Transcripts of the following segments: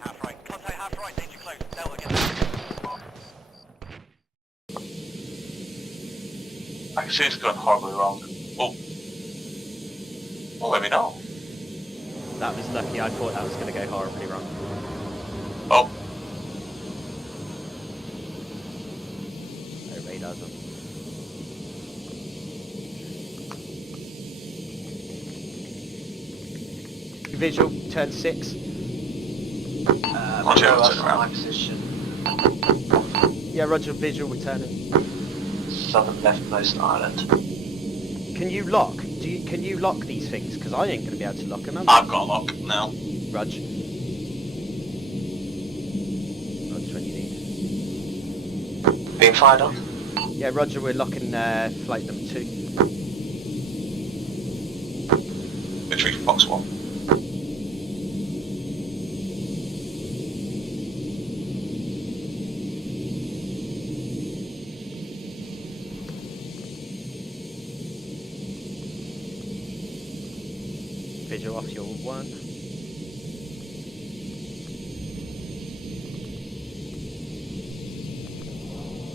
Half right. Contact half right, danger close. Delta, get down. I can see it's going horribly wrong. Oh. Well, let me know. That was lucky. I thought that was going to go horribly wrong. Oh. No radars on. Visual, turn 6. Roger, that's turn around. my position. Yeah, Roger, visual, returning. Southern leftmost island. Can you lock? Can you lock these things? Because I ain't going to be able to lock them, am I? I've got a lock now. Rog. Roger, when you need. Being fired on. Yeah, Roger, we're locking flight number 2. Victory, Fox 1. Visual off your 1.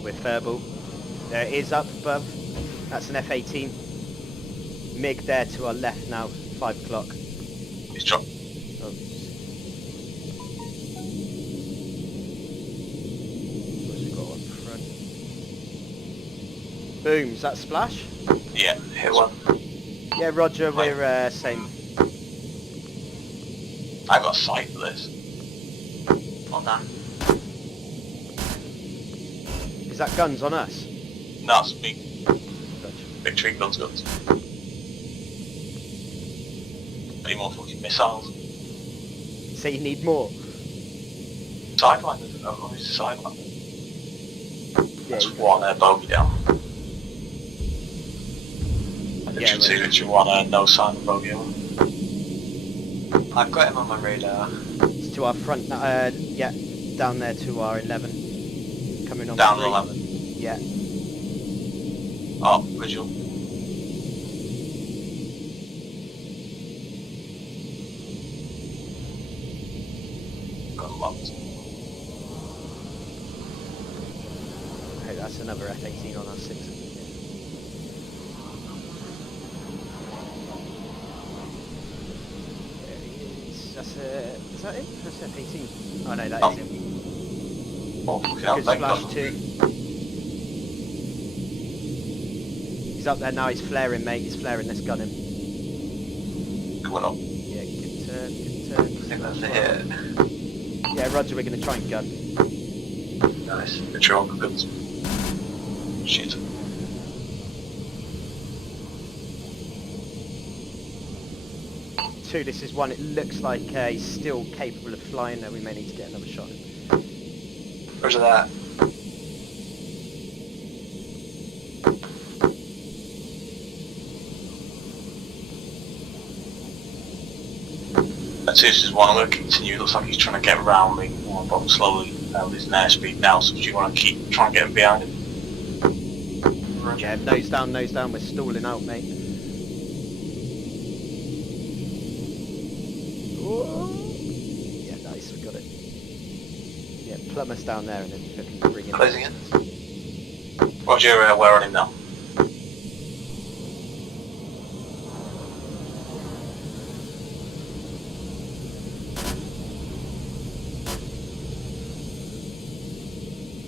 With Furball. There it is up above. That's an F-18. MiG there to our left now, 5 o'clock. He's dropped. Oh. What's we got up front? Boom, is that splash? Yeah, Hit one. Yeah, Roger, we're same. I got a sight for this. On that. Is that guns on us? No, it's me. Gotcha. Victory, guns. Any more fucking missiles? So you need more? Sideline, isn't it? Oh, it's a sideline. Yeah, That's one bogey down. Victory 2, right. Victory 1, no sign of bogey. I've got him on my radar. It's to our front, yeah, down there to our 11. Coming on Down 3. 11. Yeah. Oh, visual. Got locked. Hey, that's another F-18 on our 6. There he is. That's is that it? That's F-18. Oh no, that Oh. is him. Oh, fucking hell, Good thank splash God. 2. He's up there now, he's flaring, mate. He's flaring, let's gun him. Coming up. Yeah, good turn, good turn. I think that's a hit. Yeah, Roger, we're going to try and gun. Nice. Victory 1, guns. Shit. This is 1. It looks like he's still capable of flying there. We may need to get another shot. Roger that. That's this is 1, I'm going to continue. Looks like he's trying to get around me. But slowly with his airspeed now, so do you want to keep trying to get him behind him? Yeah, nose down, we're stalling out, mate. Whoa. Yeah, nice, we got it. Yeah, plumb us down there and then fucking bring it. Closing it. Roger, where on him now?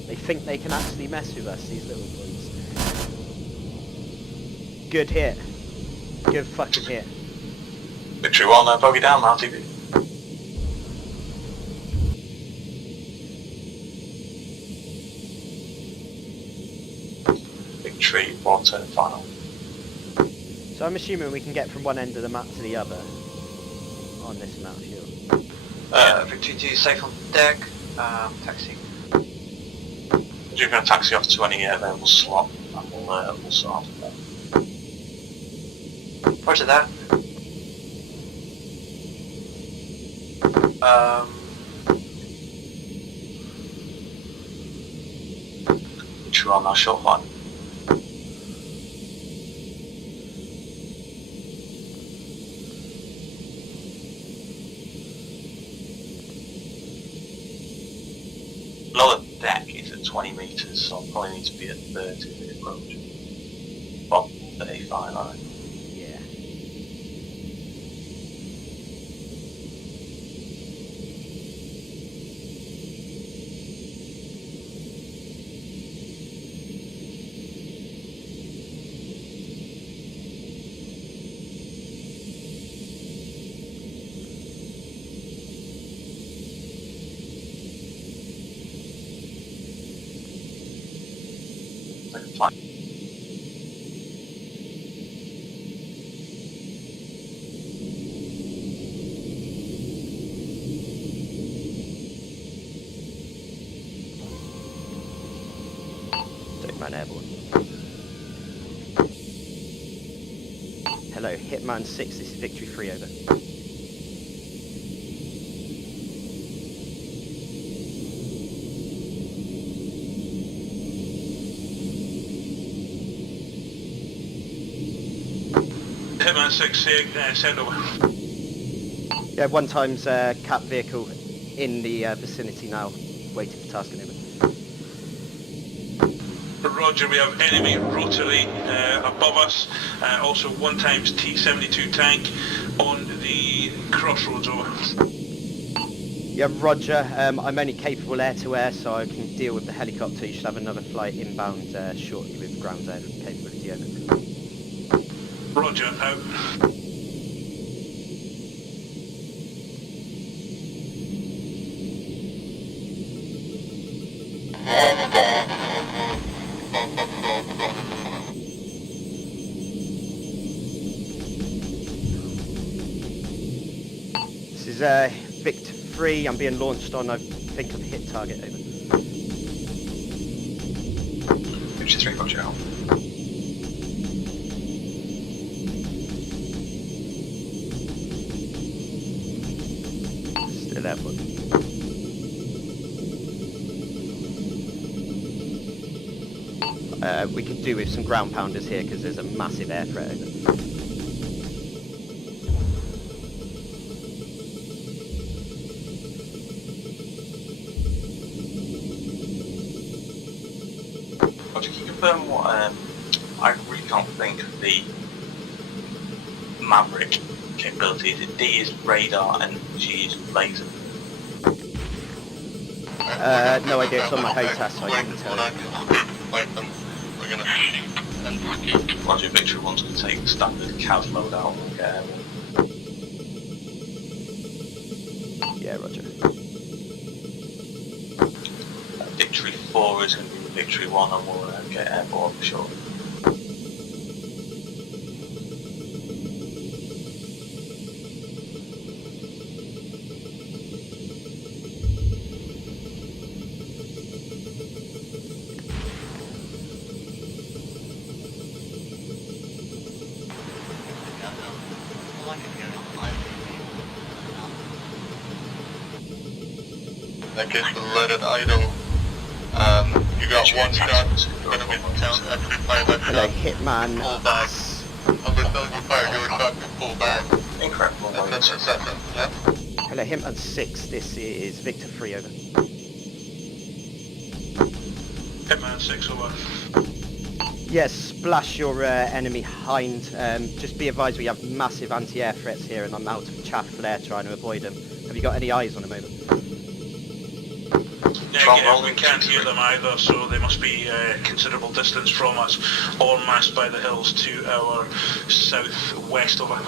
They think they can actually mess with us, these little boys. Good hit. Good fucking hit. Victory 1, bogey down now, TV. Victory 1, turn final. So I'm assuming we can get from one end of the map to the other on this map here. Victory 2 safe on deck. Taxi. You're going to taxi off to any available slot, and we'll start from there. Roger that. Victory 1, now short line. 20 metres, so I'll probably need to be at 30 at the approach. Well, 35, alright. Yeah. I can fly. Don't man airborne. Hello, Hitman 6, this is Victory 3, over. Hitman 6, send over. Yeah, 1 times cap vehicle in the vicinity now, waiting for tasking over. Roger, we have enemy rotary above us, also 1 times T-72 tank on the crossroads, over. Yeah, roger. I'm only capable air-to-air, so I can deal with the helicopter. You should have another flight inbound shortly with ground air capability, over. Roger, out. This is Victor 3. I'm being launched on, I think, I've hit target, over. 53, roger out. Still airborne. We could do with some ground pounders here because there's a massive air threat, over. Roger, can you confirm what, I really can't think of the Maverick capability. Is it D is radar and G is laser? No idea, it's on my HOTAS, so I couldn't tell you. We're gonna shoot and rocket. Roger, Victory 1's going to take the standard CAV mode out and get airborne. Yeah, roger. Victory 4 is going to be the Victory 1 and we'll get airborne for sure. That case, we'll let it idle. You got 1 shot, gonna be count after pilot. Hello, Hitman. Pull back. Understood, you fired your shot to pull back. Incredible. That's a second, yeah? Hello, Hitman 6, this is Victor 3, over. Hitman 6 over. Yes, splash your enemy hind. Just be advised we have massive anti-air threats here and I'm out of chaff flare trying to avoid them. Have you got any eyes on them, over? Yeah, we can't hear them either, so they must be a considerable distance from us, or massed by the hills to our southwest, over.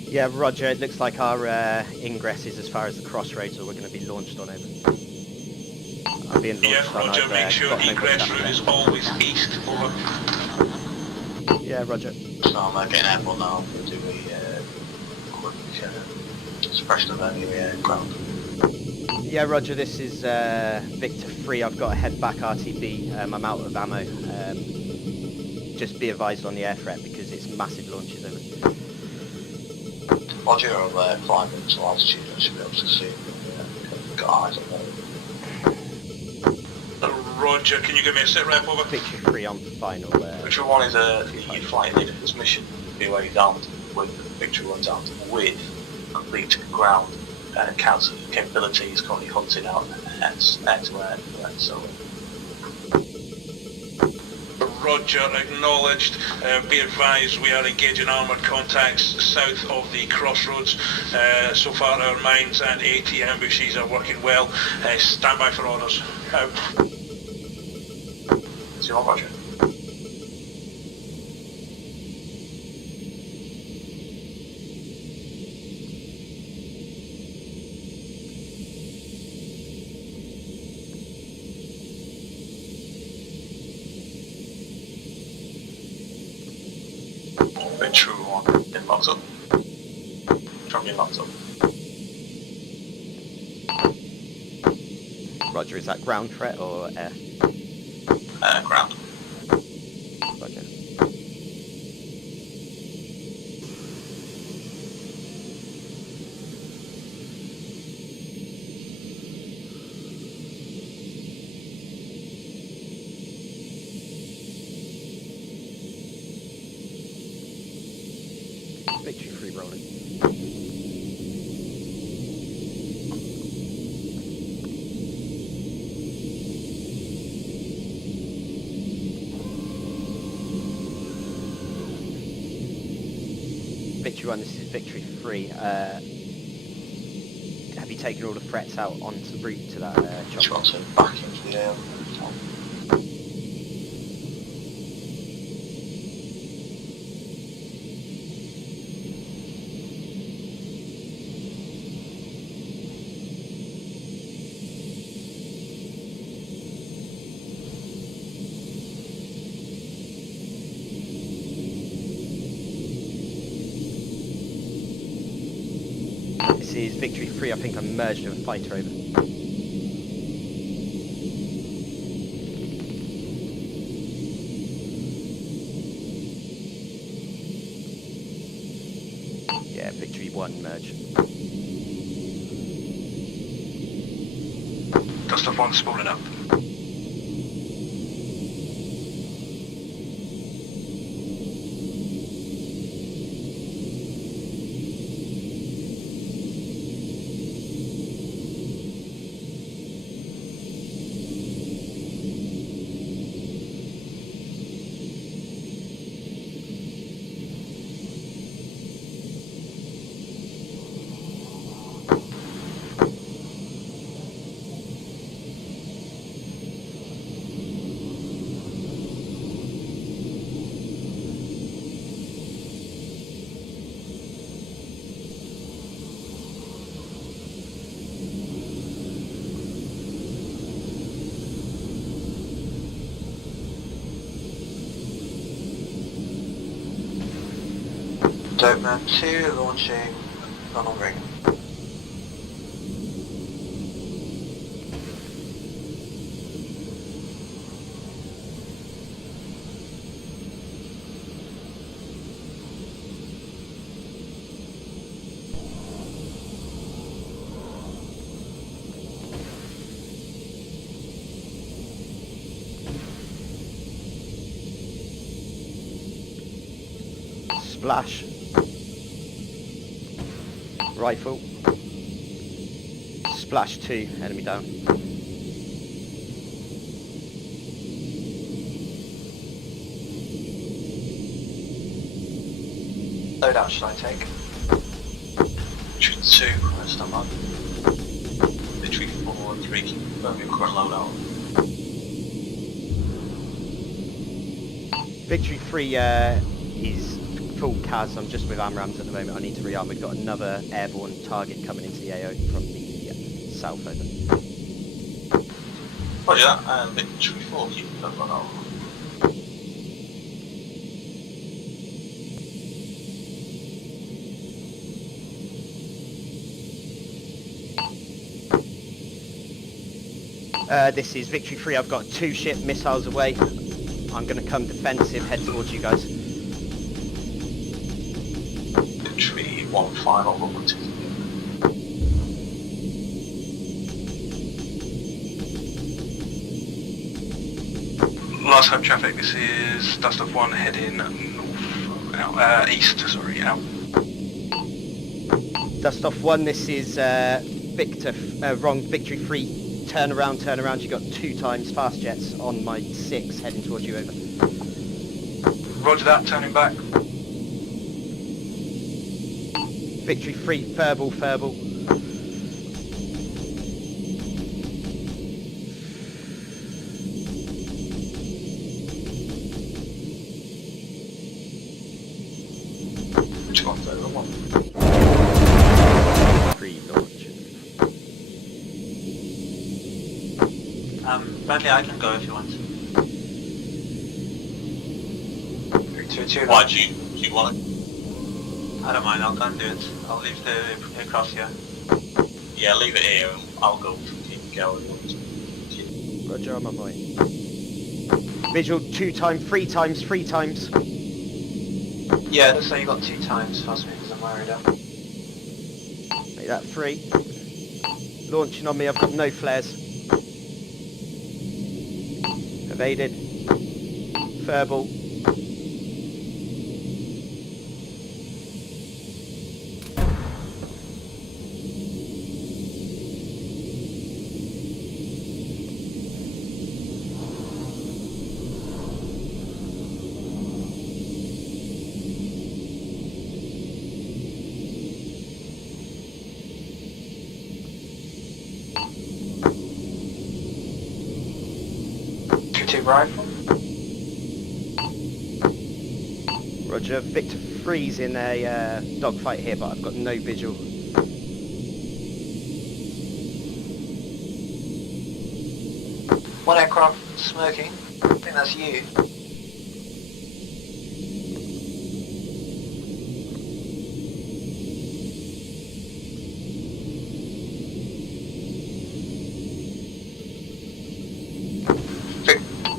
Yeah, roger. It looks like our ingress is as far as the crossroads, or we're going to be launched on, over. I'm being launched Yeah, on. roger, make sure egress route is always east, over. Yeah, roger. So I'm getting airborne now, I'm going to do a quick suppression of any ground. Yeah, roger, this is Victor 3. I've got to head back RTB. I'm out of ammo. Just be advised on the air threat because it's massive launches, over. Roger, I'm flying into altitude, I should be able to see got eyes on there. Roger, can you give me a sit rep, over? Victor 3 on final. Victory 1 is the flight leader for this mission. Be away down with Victory 1 down with complete ground counter capability is currently hunting out air-to-air threats. So Roger, acknowledged. Be advised, we are engaging armoured contacts south of the crossroads. So far our mines and AT ambushes are working well. Stand by for orders. Out. 0, Roger. True one. Get locked up. Try get locked up. Roger, is that ground threat or air? Ground. Roger. Victory 3 rolling. Victory 1, this is Victory 3. Have you taken all the threats out onto the route to that Just chopper? want to back into the air. This is Victory 3, I think I merged with a fighter over. Yeah, Victory 1 merge. Dust off 1 spooling up. Dopeman 2 launching Ronald Reagan. Splash. Rifle. Splash 2, enemy down. Loadout should I take? Victory 2, stand by. Victory 4 and 3, confirm your current loadout. Victory 3 is full CAS. I'm just with AMRAAMs at the moment. I need to rearm. We've got another airborne target coming into the AO from the south over. Roger that, and Victory 4, keep the loadout. This is Victory 3. I've got 2 ship missiles away. I'm going to come defensive, head towards you guys. Victory 1 final, what would it? Last time traffic, this is Dust Off 1 heading north, out, east, sorry, out. Dust off 1, this is Victory 3, turn around, you got 2 times fast jets on my 6 heading towards you, over. Roger that, turning back. Victory 3, Furball. Which one's over? One. Pre-launch. Bradley, I can go if you want. 3, 2, 2. Why do you want it? I don't mind, I'll go and do it. I'll leave the aircraft here. Yeah, leave it here and I'll go keep going. Roger, I'm on my way. Visual 2 times, 3 times. Yeah, looks like you got 2 times fast movers, I'm worried out. Make that 3. Launching on me, I've got no flares. Evaded. Furball. Rifle. Roger, Victor 3's in a dogfight here, but I've got no visual. One aircraft smoking. I think that's you.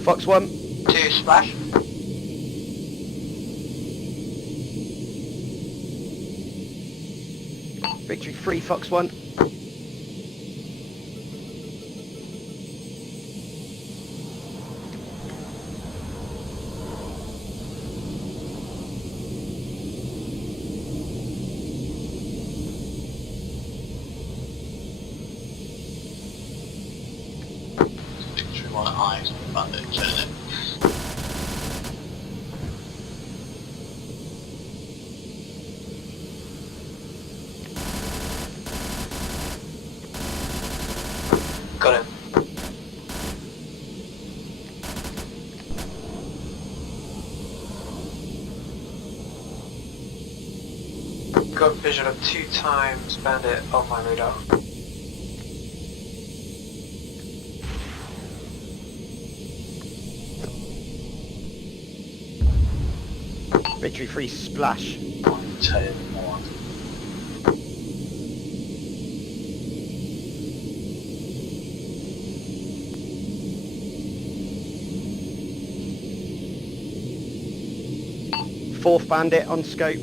Fox 1. 2 splash. Victory 3, Fox 1. Victory 1 eyes on the bandit, turn it. Got him. Got vision of 2 times bandit on my radar. Victory 3, splash. Tail more. Fourth bandit on scope.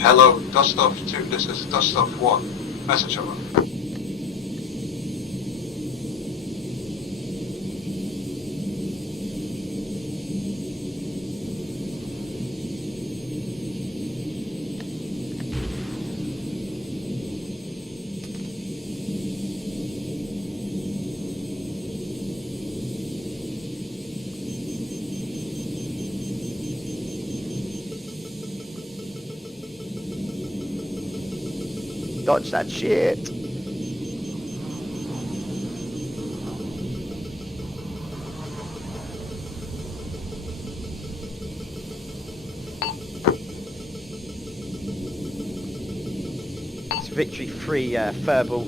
Hello, dust off 2, this is dust off 1. Message over. Dodge that shit. It's Victory 3, Furball.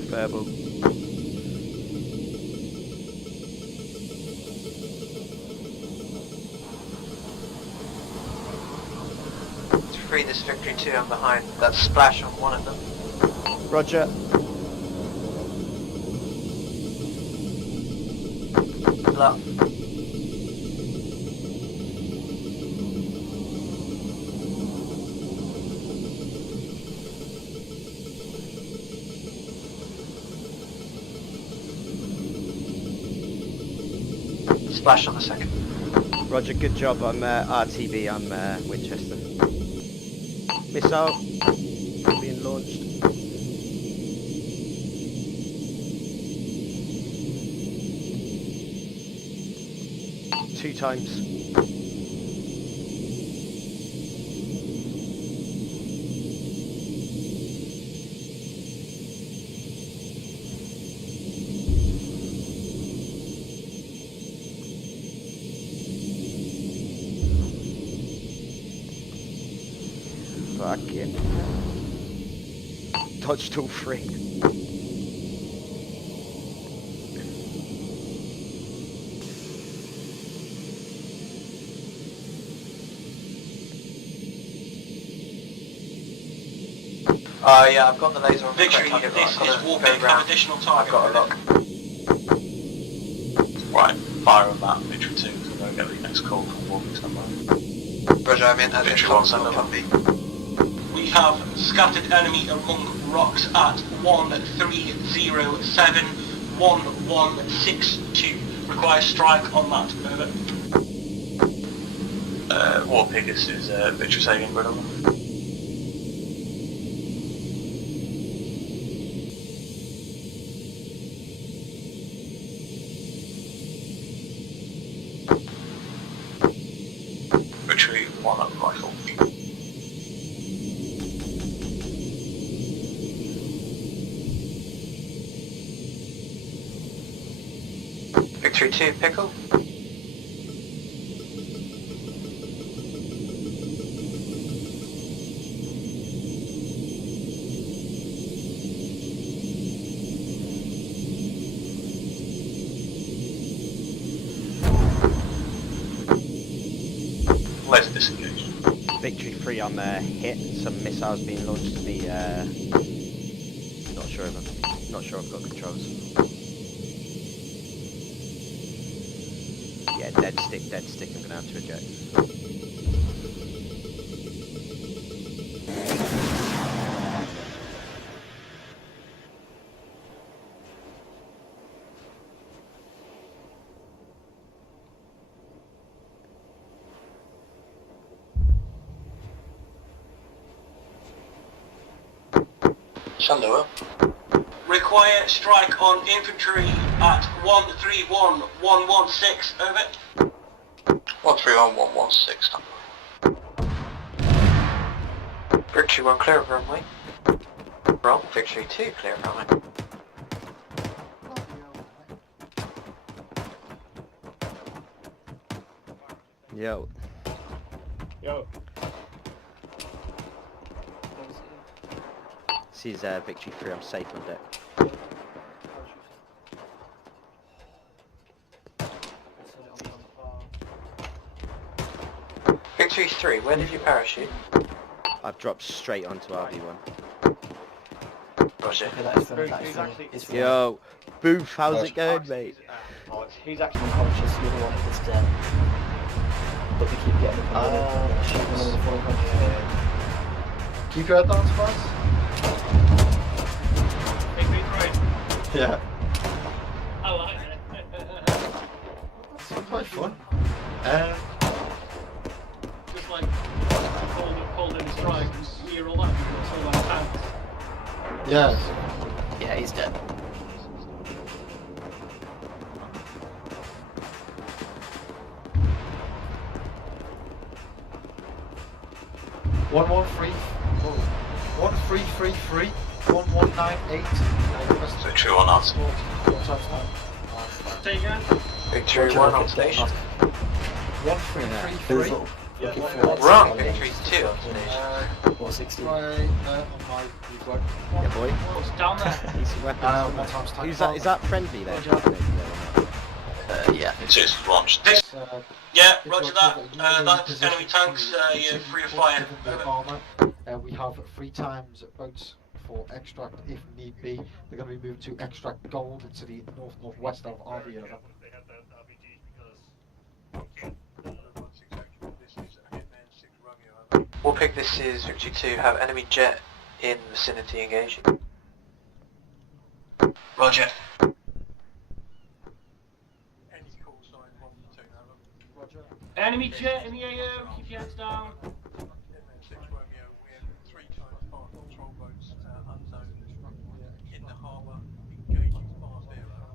To free this Victory 2, I'm behind. That splash on one of them. Roger. Low. Splash on the second. Roger, good job. I'm RTB, I'm Winchester. Missile being launched. Two times. Fucking dodged all three. Yeah, I've got the laser on the Victory, correct target. this I've got is to Warpig, go have round. additional I've target. got a lock. Right, fire on that, Victory 2, so they'll get the next call from Warpig somewhere. Roger, I'm in. Victory 1, send over. We have scattered enemy among rocks at 1307 1162. Require strike on that. Over. Warpig is Victory saving, but Victory 1 up rifle. Victory 2, pickle. Let's disengage. Victory 3, I'm hit. Some missiles being launched to me. Not sure I've got controls. Yeah, dead stick. I'm gonna have to eject. Send over. Require strike on infantry at 131116. Over. 131116. Victory 1, clear of runway. Wrong. Victory 2, clear of runway. Yo. This is Victory 3, I'm safe on deck. Victory 3, where did you parachute? I've dropped straight onto RV1. Roger. Yo, Booth, how's it going, mate? He's actually unconscious, the other one is dead. But we keep getting Keep your head down, Spice. Yeah. I like it. It's been quite fun. Just like hold in strike and clear all that because it's all like tanks. Yeah. Yeah, he's dead. One 1333 1198. Victory 1 out. Say again? Victory 1 on station. 1333. Wrong. Victory 2 on station. 460. On my reflex. Yeah, boy. What's down there? Easy weapons. One times Who's that? Is that friendly there? Yeah. It's just launched. Yeah, roger that. That's enemy tanks. You're free of fire. Over. We have 3 times boats for extract if need be. They're going to be moved to extract gold into the northwest of RV. Warpig, this is Victory 2. Have enemy jet in vicinity engaging. Roger. Any call sign 1, 2. Enemy jet in the AO, keep your heads down. 6 Romeo, we have 3 times part control boats unknown in the harbour, engaging far zero.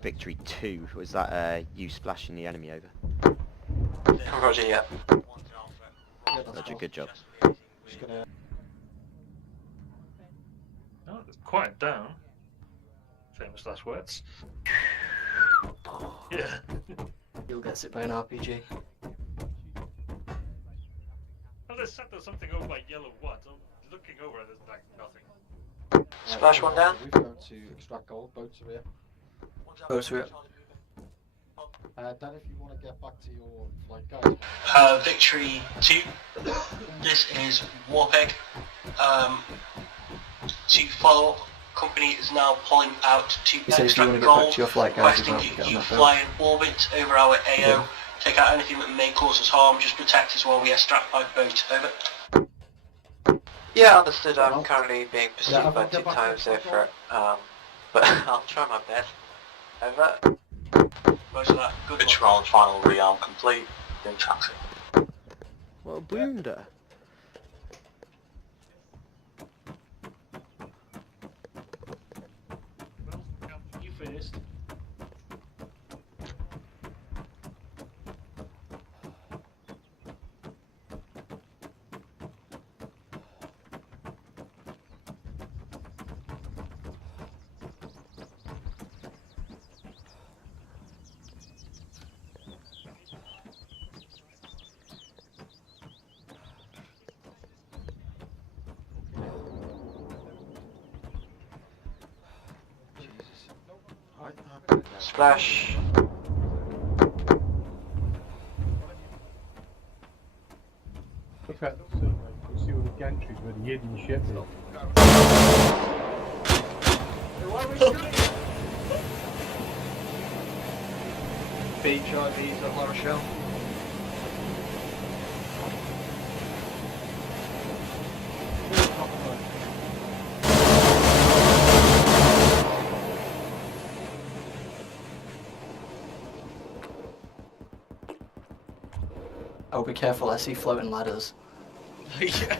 Victory 2, was that you splashing the enemy over? Roger, yeah. Roger, good job. Just gonna Oh, quiet down. Famous last words. Yeah. You'll get hit by an RPG. Well, they said there's something over by yellow what? I'm looking over and there's like nothing. Splash one down. We've gone to extract gold. Boats are here. Boats are here. Dan, if you want to get back to your flight, guys. Victory 2. This is Warpeg. To follow up, company is now pulling out to He says you want to extract get back gold, to your flight, guys. requesting Get on you that boat. fly in orbit over our AO, Yeah. take out anything that may cause us harm, just protect us while we extract by boat, over. Yeah, understood. I'm currently being pursued Yeah, by I'll 2 get back times to over. But I'll try my best. Over. Most of that, good luck. Control and final rearm complete. In taxi. What a blunder. You first. Splash. Look at the survey, you see all the gantries where the hidden ship is. BHIVs at La Rochelle. Oh, be careful, I see floating ladders. Yeah.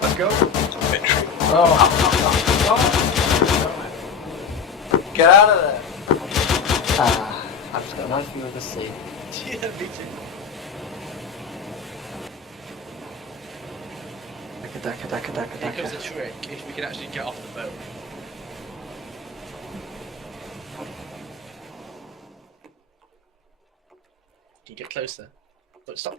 Let's go. Victory. Get out of there. Ah, I've just got a nice view of the sea. Yeah, me too. Here comes the trick, if we can actually get off the boat. Can you get closer? Look, stop.